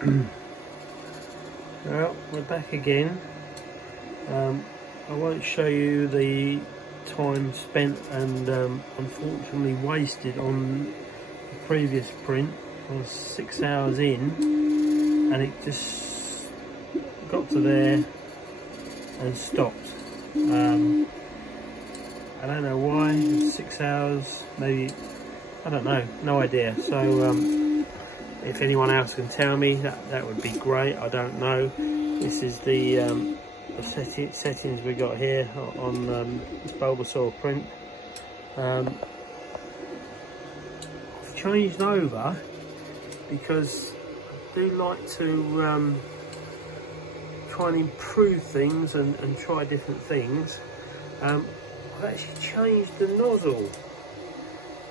Well, we're back again. I won't show you the time spent and unfortunately wasted on the previous print. I was 6 hours in and it just got to there and stopped. I don't know why. It's 6 hours, maybe, I don't know, no idea. So if anyone else can tell me, that would be great. I don't know. This is the settings we got here on this Bulbasaur print. I've changed over because I do like to try and improve things and try different things. I've actually changed the nozzle.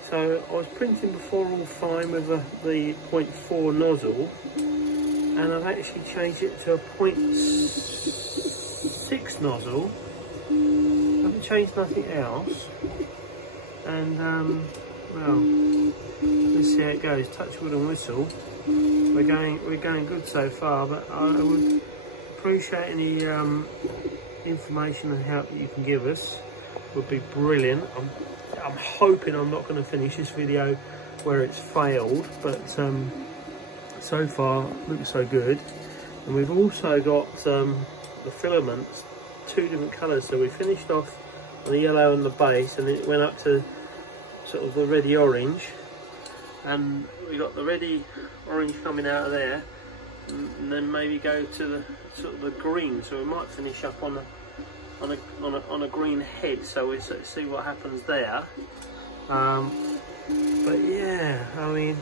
So I was printing before all fine with the 0.4 nozzle, and I've actually changed it to a 0.6 nozzle. I haven't changed nothing else, and well, let's see how it goes. Touch wood and whistle. We're going good so far, but I would appreciate any information and help that you can give us. Would be brilliant. I'm hoping I'm not going to finish this video where it's failed, but so far looks so good. And we've also got the filaments, 2 different colours. So we finished off on the yellow and the base, and it went up to sort of the reddy orange, and we got the reddy orange coming out of there, and then maybe go to the sort of the green. So we might finish up on a green head, so we'll see what happens there. But yeah, I mean,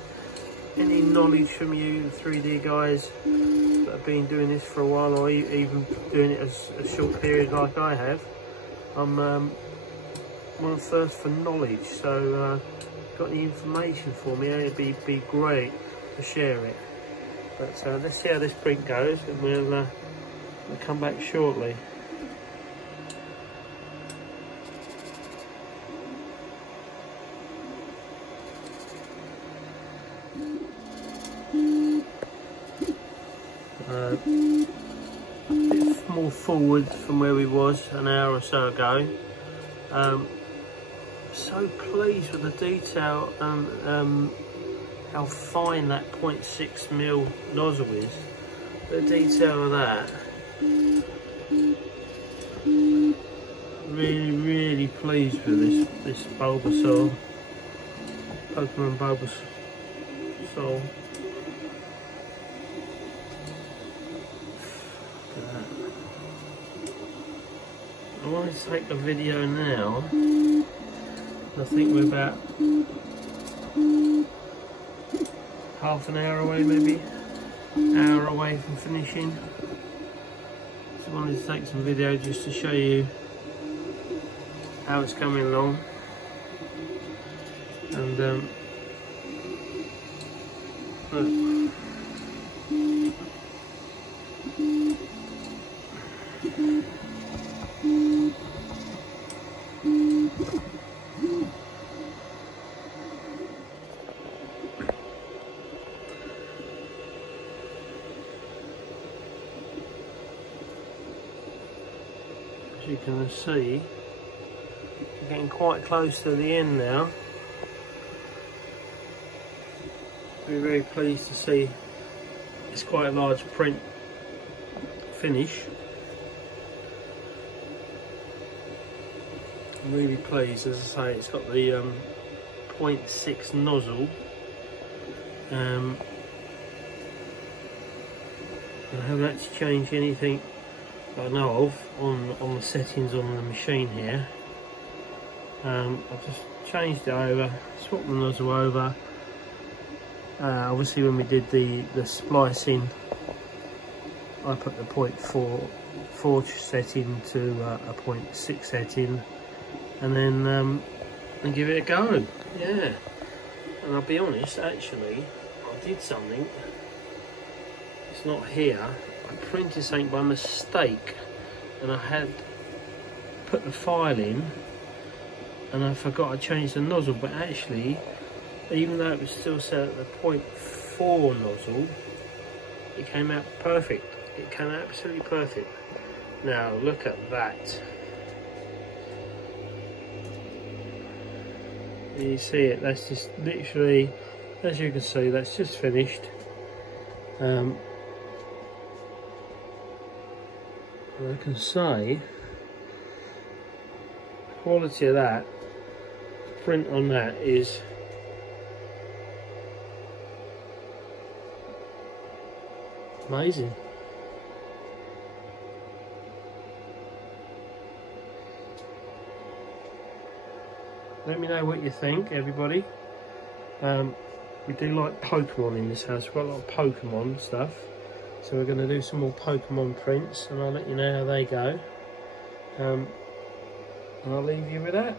any knowledge from you 3D guys that have been doing this for a while, or even doing it as a short period like I have, I'm one of the first for knowledge. So got any information for me, it'd be great to share it. But let's see how this print goes, and we'll come back shortly. A bit more forward from where we was an hour or so ago. So pleased with the detail and how fine that 0.6mm nozzle is. The detail of that. Really pleased with this Bulbasaur, Pokemon Bulbasaur. I want to take a video now. I think we're about half an hour away, maybe hour away from finishing. Just wanted to take some video just to show you how it's coming along, and look. As you can see, we're getting quite close to the end now. We're very pleased to see it's quite a large print finish. I'm really pleased. As I say, it's got the 0.6 nozzle. I haven't actually changed anything that I know of on the settings on the machine here. I've just changed it over, swapped the nozzle over. Obviously when we did the splicing, I put the 0.4 setting to a 0.6 setting, and then and give it a go. Yeah, and I'll be honest, actually I did something, it's not here, I printed something by mistake, and I had put the file in and I forgot I changed the nozzle, but actually, even though it was still set at the 0.4 nozzle, It came out perfect. It came out absolutely perfect. Now look at that. You see it, that's just literally, as you can see, that's just finished. I can say the quality of that, the print on that is amazing. Let me know what you think, everybody. We do like Pokemon in this house. We've got a lot of Pokemon stuff. So we're going to do some more Pokemon prints and I'll let you know how they go. And I'll leave you with that.